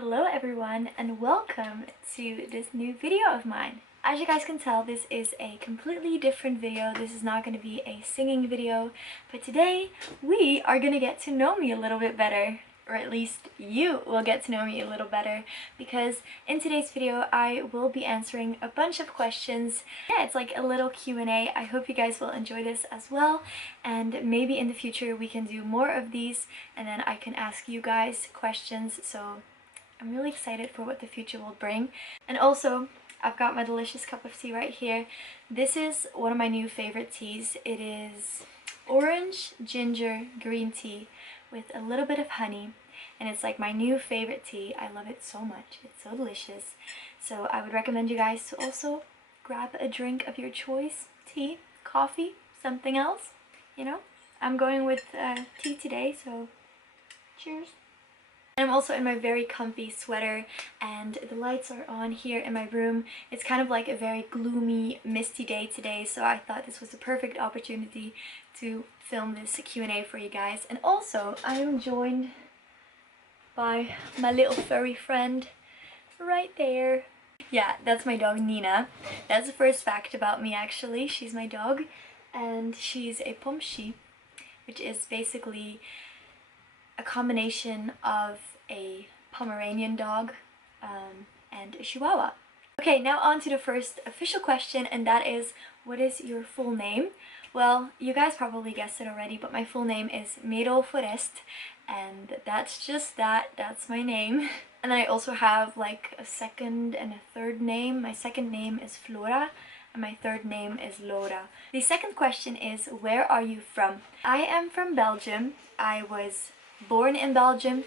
Hello everyone and welcome to this new video of mine. As you guys can tell, this is a completely different video. This is not going to be a singing video, but today we are going to get to know me a little bit better. Or at least you will get to know me a little better, because in today's video I will be answering a bunch of questions. Yeah, it's like a little Q&A. I hope you guys will enjoy this as well, and maybe in the future we can do more of these and then I can ask you guys questions. So I'm really excited for what the future will bring. And also, I've got my delicious cup of tea right here. This is one of my new favorite teas. It is orange ginger green tea with a little bit of honey, and it's like my new favorite tea. I love it so much. It's so delicious. So I would recommend you guys to also grab a drink of your choice. Tea, coffee, something else, you know. I'm going with tea today, so cheers. I'm also in my very comfy sweater, and the lights are on here in my room. It's kind of like a very gloomy, misty day today, so I thought this was the perfect opportunity to film this Q&A for you guys. And also, I am joined by my little furry friend right there. Yeah, that's my dog Nina. That's the first fact about me actually. She's my dog, and she's a Pomschi, which is basically a combination of a Pomeranian dog and a Chihuahua. Okay, now on to the first official question, and that is, what is your full name? Well, you guys probably guessed it already, but my full name is Merel Forrest, and that's just that. That's my name. And then I also have like a second and a third name. My second name is Flora, and my third name is Laura. The second question is, where are you from? I am from Belgium. I was born in Belgium,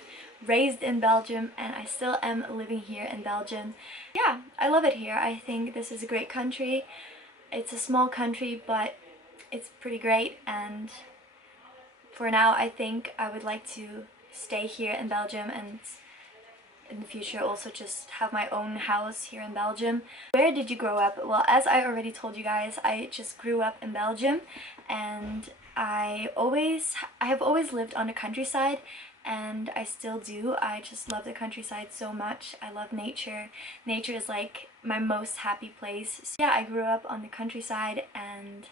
raised in Belgium, and I still am living here in Belgium. Yeah, I love it here. I think this is a great country. It's a small country, but it's pretty great, and for now I think I would like to stay here in Belgium, and in the future also just have my own house here in Belgium. Where did you grow up? Well, as I already told you guys, I just grew up in Belgium, and I have always lived on the countryside, and I still do. I just love the countryside so much. I love nature. Nature is like my most happy place. So yeah, I grew up on the countryside and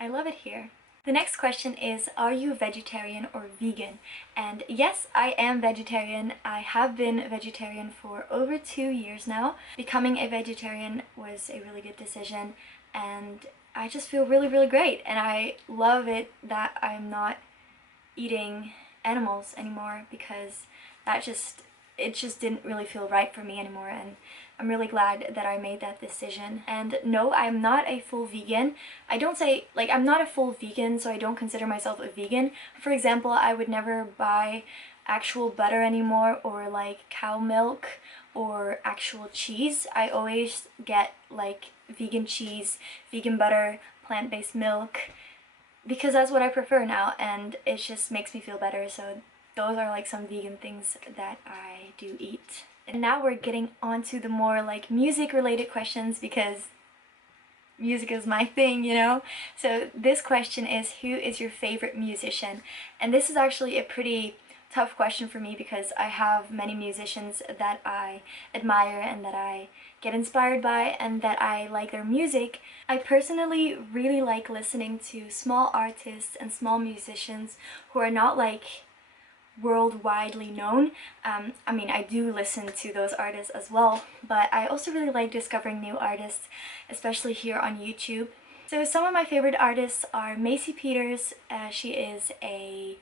I love it here. The next question is, are you vegetarian or vegan? And yes, I am vegetarian. I have been vegetarian for over 2 years now. Becoming a vegetarian was a really good decision, and I just feel really great, and I love it that I'm not eating animals anymore, because it just didn't really feel right for me anymore, and I'm really glad that I made that decision. And no, I'm not a full vegan. I don't say, like, I'm not a full vegan, so I don't consider myself a vegan. For example, I would never buy actual butter anymore, or like cow milk, or actual cheese. I always get like vegan cheese, vegan butter, plant-based milk, because that's what I prefer now, and it just makes me feel better. So those are like some vegan things that I do eat. And now we're getting on to the more like music related questions, because music is my thing, you know? So this question is, who is your favorite musician? And this is actually a pretty tough question for me, because I have many musicians that I admire and that I get inspired by and that I like their music. I personally really like listening to small artists and small musicians who are not like worldwide known. I mean, I do listen to those artists as well, but I also really like discovering new artists, especially here on YouTube. So some of my favorite artists are Macy Peters. She is a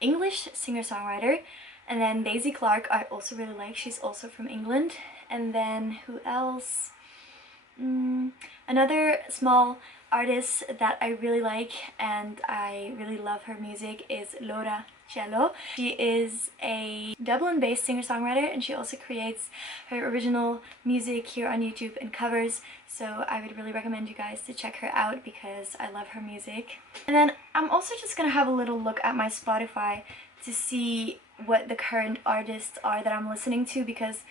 English singer-songwriter. And then Daisy Clark I also really like. She's also from England. And then who else? Another small artist that I really like and I really love her music is Laura. She is a Dublin-based singer-songwriter, and she also creates her original music here on YouTube and covers, so I would really recommend you guys to check her out because I love her music. And then I'm also just gonna have a little look at my Spotify to see what the current artists are that I'm listening to, because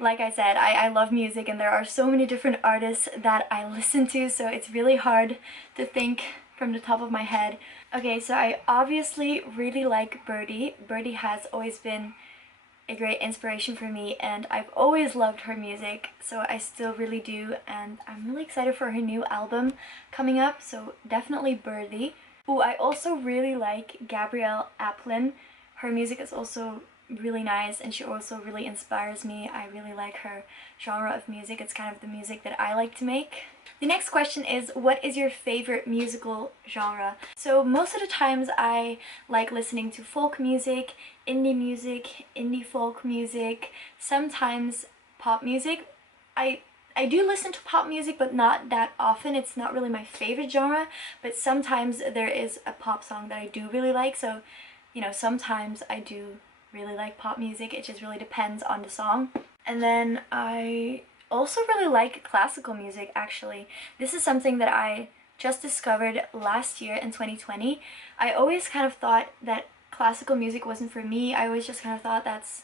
like I said, I love music and there are so many different artists that I listen to, so it's really hard to think from the top of my head. Okay, so I obviously really like Birdie. Birdie has always been a great inspiration for me, and I've always loved her music, so I still really do, and I'm really excited for her new album coming up, so definitely Birdie. Ooh, I also really like Gabrielle Aplin. Her music is also really nice, and she also really inspires me. I really like her genre of music. It's kind of the music that I like to make. The next question is, what is your favorite musical genre? So most of the times I like listening to folk music, indie folk music, sometimes pop music. I do listen to pop music, but not that often. It's not really my favorite genre, but sometimes there is a pop song that I do really like, so you know, sometimes I do really like pop music. It just really depends on the song. And then I also really like classical music, actually. This is something that I just discovered last year in 2020. I always kind of thought that classical music wasn't for me. I always just kind of thought that's,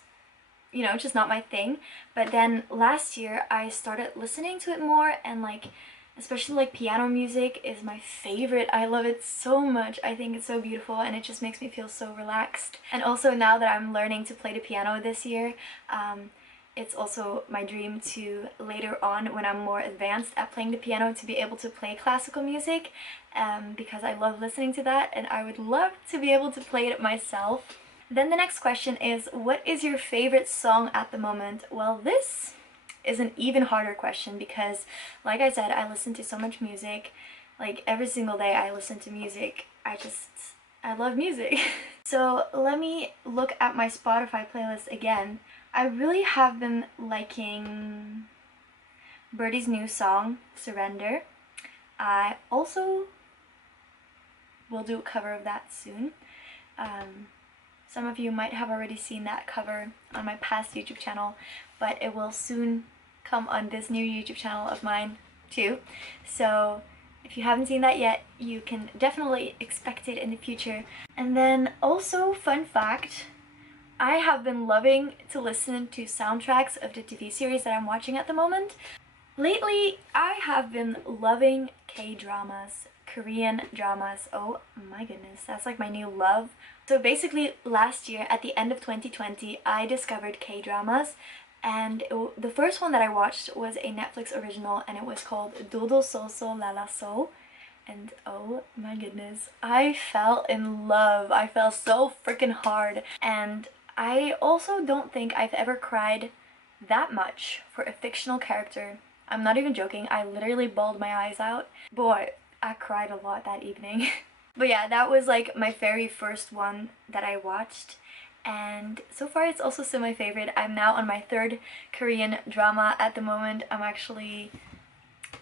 you know, just not my thing. But then last year I started listening to it more, and like, especially like piano music is my favorite. I love it so much. I think it's so beautiful, and it just makes me feel so relaxed. And also now that I'm learning to play the piano this year, it's also my dream to later on, when I'm more advanced at playing the piano, to be able to play classical music, because I love listening to that, and I would love to be able to play it myself. Then the next question is, what is your favorite song at the moment? Well, this is an even harder question because, like I said, I listen to so much music. Like every single day I listen to music. I love music. So let me look at my Spotify playlist again. I really have been liking Birdie's new song, Surrender. I also will do a cover of that soon. Some of you might have already seen that cover on my past YouTube channel, but it will soon come on this new YouTube channel of mine too. So if you haven't seen that yet, you can definitely expect it in the future. And then also, fun fact, I have been loving to listen to soundtracks of the TV series that I'm watching at the moment. Lately, I have been loving K-dramas, Korean dramas. Oh my goodness, that's like my new love. So basically, last year, at the end of 2020, I discovered K-dramas, and the first one that I watched was a Netflix original, and it was called Dodo Soso Lala So. And oh my goodness, I fell in love. I fell so freaking hard. And I also don't think I've ever cried that much for a fictional character. I'm not even joking, I literally bawled my eyes out. Boy, I cried a lot that evening. But yeah, that was like my very first one that I watched, and so far it's also still my favorite. I'm now on my third Korean drama at the moment. I'm actually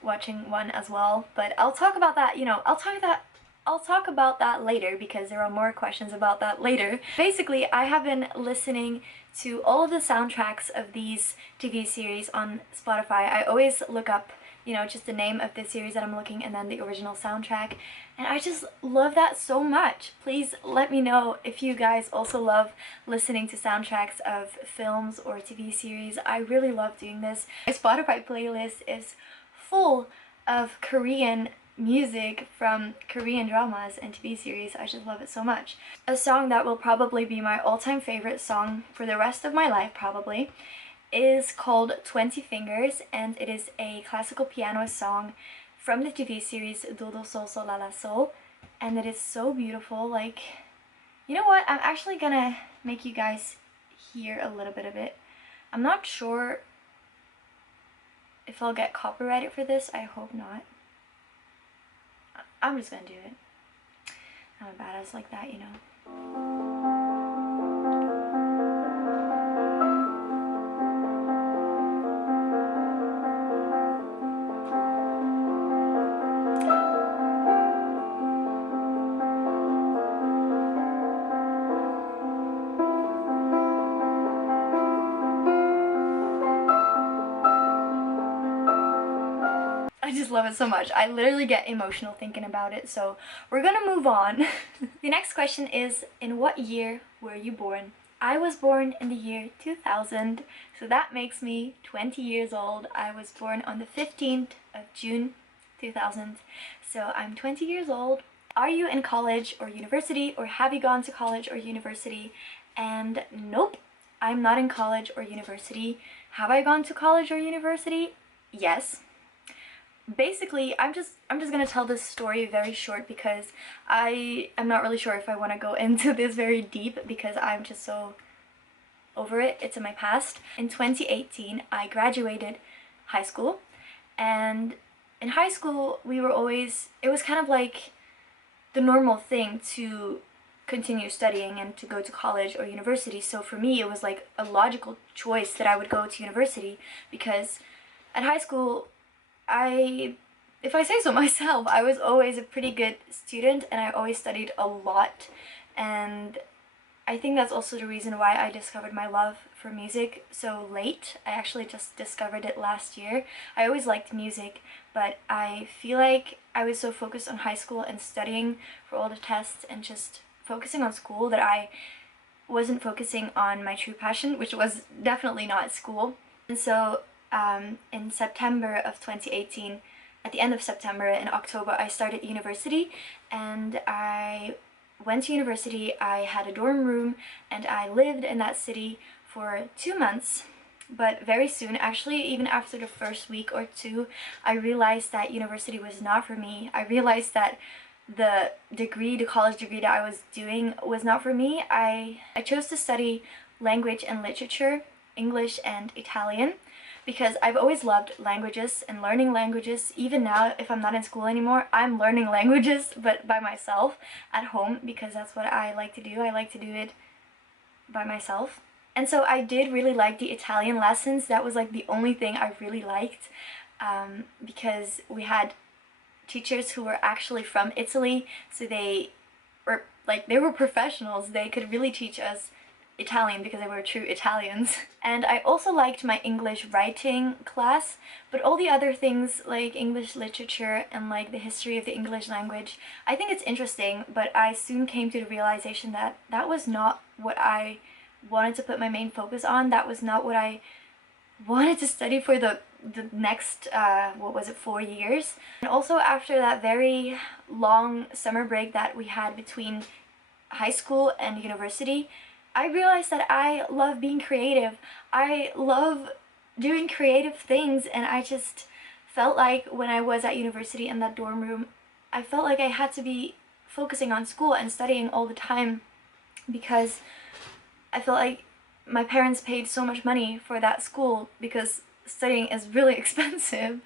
watching one as well, but I'll talk about that, you know, I'll talk about that later because there are more questions about that later. Basically, I have been listening to all of the soundtracks of these TV series on Spotify. I always look up, you know, just the name of the series that I'm looking and then the original soundtrack. And I just love that so much. Please let me know if you guys also love listening to soundtracks of films or TV series. I really love doing this. My Spotify playlist is full of Korean music from Korean dramas and TV series. I just love it so much. A song that will probably be my all-time favorite song for the rest of my life probably is called 20 Fingers, and it is a classical piano song from the TV series Dodo Sol Sol La La Sol, and it is so beautiful. Like, you know what, I'm actually gonna make you guys hear a little bit of it. I'm not sure if I'll get copyrighted for this. I hope not. I'm just gonna do it. I'm a badass like that, you know. I just love it so much. I literally get emotional thinking about it, so we're gonna move on. The next question is, in what year were you born? I was born in the year 2000, so that makes me 20 years old. I was born on the 15th of June 2000, so I'm 20 years old. Are you in college or university, or have you gone to college or university? And nope, I'm not in college or university. Have I gone to college or university? Yes. Basically, I'm just gonna tell this story very short because I'm not really sure if I want to go into this very deep because I'm just so over it. It's in my past. In 2018, I graduated high school, and in high school we were always, it was kind of like the normal thing to continue studying and to go to college or university. So for me, it was like a logical choice that I would go to university because at high school, if I say so myself, I was always a pretty good student and I always studied a lot. And I think that's also the reason why I discovered my love for music so late. I actually just discovered it last year. I always liked music, but I feel like I was so focused on high school and studying for all the tests and just focusing on school that I wasn't focusing on my true passion, which was definitely not school. And so in September of 2018, at the end of September, in October, I started university, and I went to university. I had a dorm room and I lived in that city for 2 months. But very soon, actually even after the first week or two, I realized that university was not for me. I realized that the college degree that I was doing was not for me. I chose to study language and literature, English and Italian, because I've always loved languages and learning languages. Even now, if I'm not in school anymore, I'm learning languages, but by myself at home, because that's what I like to do. I like to do it by myself. And so I did really like the Italian lessons. That was like the only thing I really liked, because we had teachers who were actually from Italy, so they were professionals. They could really teach us Italian because they were true Italians. And I also liked my English writing class, but all the other things like English literature and like the history of the English language, I think it's interesting, but I soon came to the realization that that was not what I wanted to put my main focus on. That was not what I wanted to study for the next, 4 years. And also after that very long summer break that we had between high school and university, I realized that I love being creative. I love doing creative things, and I just felt like when I was at university in that dorm room, I felt like I had to be focusing on school and studying all the time because I felt like my parents paid so much money for that school because studying is really expensive,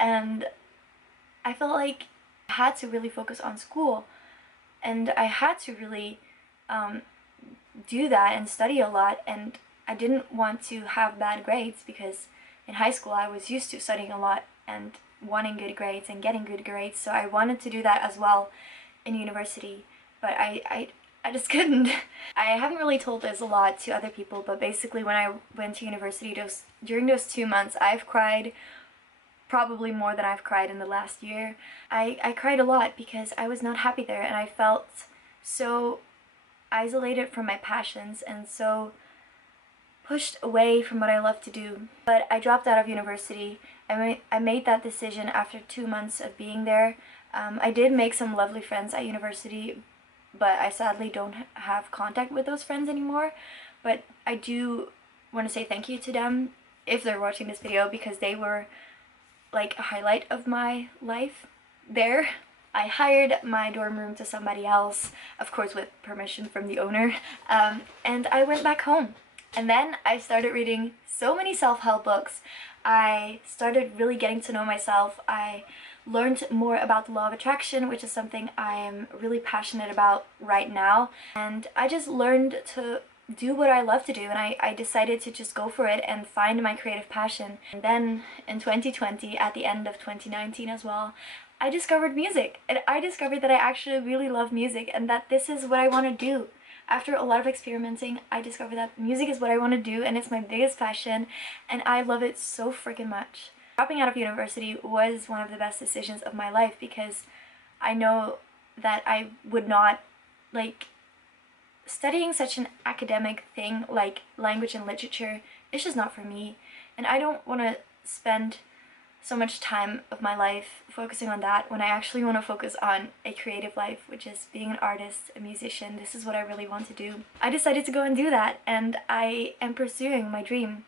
and I felt like I had to really focus on school and I had to really do that and study a lot, and I didn't want to have bad grades because in high school I was used to studying a lot and wanting good grades and getting good grades, so I wanted to do that as well in university, but I just couldn't. I haven't really told this a lot to other people, but basically when I went to university, during those 2 months, I've cried probably more than I've cried in the last year. I cried a lot because I was not happy there, and I felt so isolated from my passions and so pushed away from what I love to do. But I dropped out of university. I made that decision after 2 months of being there. I did make some lovely friends at university, but I sadly don't have contact with those friends anymore. But I do want to say thank you to them if they're watching this video, because they were like a highlight of my life there. I hired my dorm room to somebody else, of course with permission from the owner, and I went back home. And then I started reading so many self-help books. I started really getting to know myself. I learned more about the law of attraction, which is something I am really passionate about right now. And I just learned to do what I love to do, and I decided to just go for it and find my creative passion. And then in 2020, at the end of 2019 as well, I discovered music, and I discovered that I actually really love music and that this is what I want to do. After a lot of experimenting, I discovered that music is what I want to do, and it's my biggest passion, and I love it so freaking much. Dropping out of university was one of the best decisions of my life because I know that I would not, like, studying such an academic thing like language and literature is just not for me, and I don't want to spend so much time of my life focusing on that when I actually want to focus on a creative life, which is being an artist, a musician. This is what I really want to do. I decided to go and do that, and I am pursuing my dream.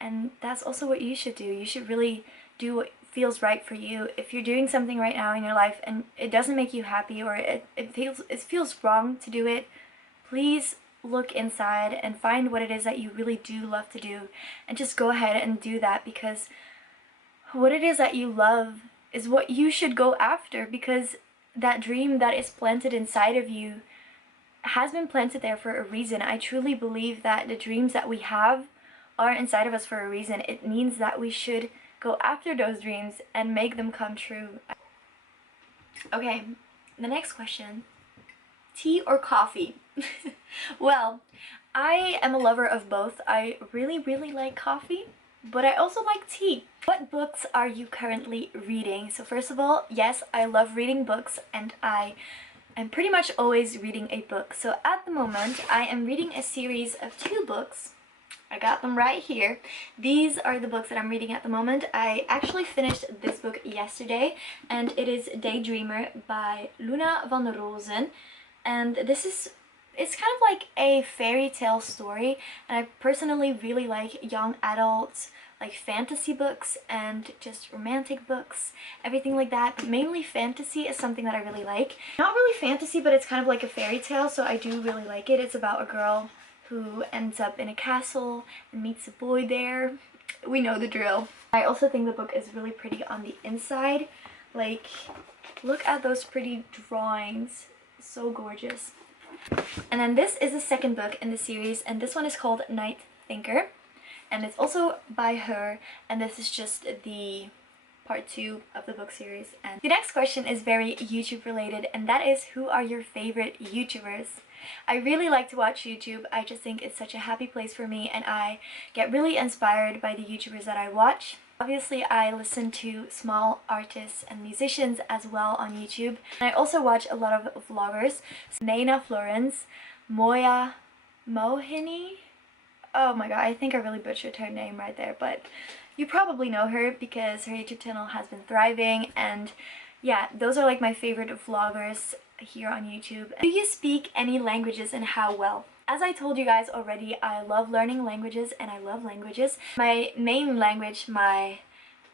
And that's also what you should do. You should really do what feels right for you. If you're doing something right now in your life and it doesn't make you happy, or it feels wrong to do it, please look inside and find what it is that you really do love to do, and just go ahead and do that, because what it is that you love is what you should go after, because that dream that is planted inside of you has been planted there for a reason. I truly believe that the dreams that we have are inside of us for a reason. It means that we should go after those dreams and make them come true. Okay, the next question. Tea or coffee? Well, I am a lover of both. I really like coffee, but I also like tea. What books are you currently reading? So first of all, yes, I love reading books, and I'm pretty much always reading a book. So at the moment, I am reading a series of 2 books. I got them right here. These are the books that I'm reading at the moment. I actually finished this book yesterday, and it is Daydreamer by Luna van Rosen. And it's kind of like a fairy tale story, and I personally really like young adults, like fantasy books and just romantic books, everything like that. But mainly fantasy is something that I really like. Not really fantasy, but it's kind of like a fairy tale, so I do really like it. It's about a girl who ends up in a castle and meets a boy there. We know the drill. I also think the book is really pretty on the inside. Like, look at those pretty drawings. So gorgeous. And then this is the second book in the series, and this one is called Night Thinker, and it's also by her, and this is just the part 2 of the book series. And the next question is very YouTube related, and that is, who are your favorite YouTubers? I really like to watch YouTube. I just think it's such a happy place for me, and I get really inspired by the YouTubers that I watch. Obviously, I listen to small artists and musicians as well on YouTube. And I also watch a lot of vloggers. Nana Florence, Moya Mohini. Oh my god, I think I really butchered her name right there, but you probably know her because her YouTube channel has been thriving. And yeah, those are like my favorite vloggers here on YouTube. Do you speak any languages, and how well? As I told you guys already, I love learning languages, and I love languages. My main language, my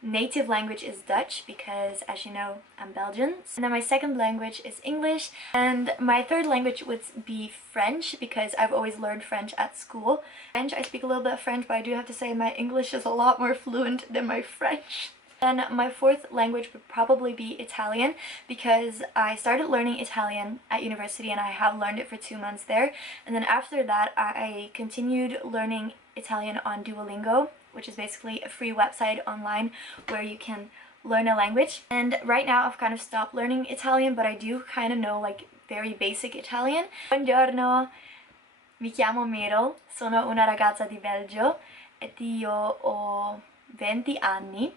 native language, is Dutch, because as you know, I'm Belgian. And then my second language is English, and my third language would be French, because I've always learned French at school. French, I speak a little bit of French, but I do have to say my English is a lot more fluent than my French. Then my fourth language would probably be Italian, because I started learning Italian at university and I have learned it for 2 months there. And then after that, I continued learning Italian on Duolingo, which is basically a free website online where you can learn a language. And right now I've kind of stopped learning Italian, but I do kind of know like very basic Italian. Buongiorno, mi chiamo Merel, sono una ragazza di Belgio e io ho 20 anni.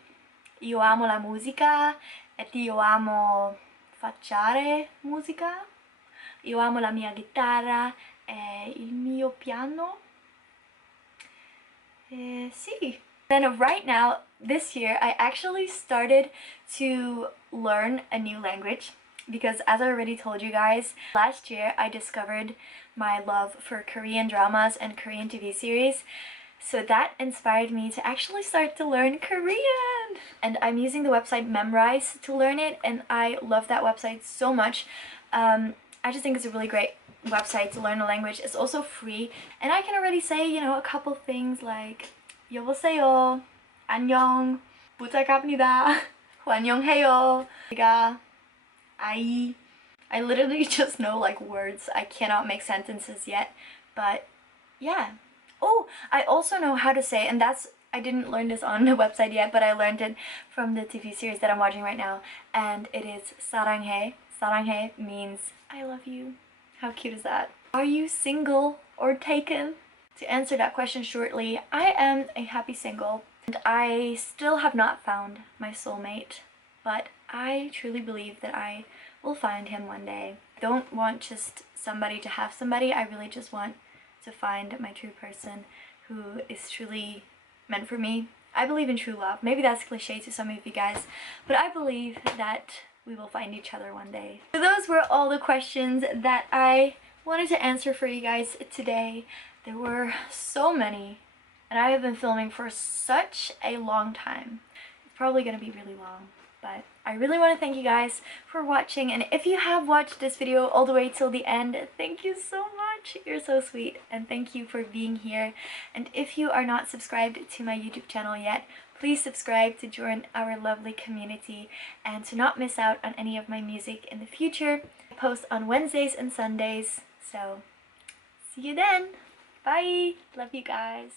Io amo la musica e io amo facciare musica. Io amo la mia chitarra e il mio piano. Sì. Then right now, this year, I actually started to learn a new language, because as I already told you guys, last year I discovered my love for Korean dramas and Korean TV series. So that inspired me to actually start to learn Korean. And I'm using the website Memrise to learn it, and I love that website so much. I just think it's a really great website to learn a language. It's also free, and I can already say, you know, a couple things like 여보세요, 안녕, 부탁합니다, 환영해요, 제가 아이. I literally just know like words. I cannot make sentences yet, but yeah. Oh, I also know how to say, and I didn't learn this on the website yet, but I learned it from the TV series that I'm watching right now, and it is 사랑해. 사랑해 means I love you. How cute is that? Are you single or taken? To answer that question shortly, I am a happy single, and I still have not found my soulmate, but I truly believe that I will find him one day. I don't want just somebody to have somebody. I really just want to find my true person who is truly meant for me I believe in true love. Maybe that's cliche to some of you guys, but I believe that we will find each other one day. So those were all the questions that I wanted to answer for you guys today. There were so many, and I have been filming for such a long time. It's probably gonna be really long, but I really want to thank you guys for watching, and if you have watched this video all the way till the end, thank you so much. You're so sweet, and thank you for being here. And if you are not subscribed to my YouTube channel yet, please subscribe to join our lovely community and to not miss out on any of my music in the future. I post on Wednesdays and Sundays, so see you then. Bye. Love you guys.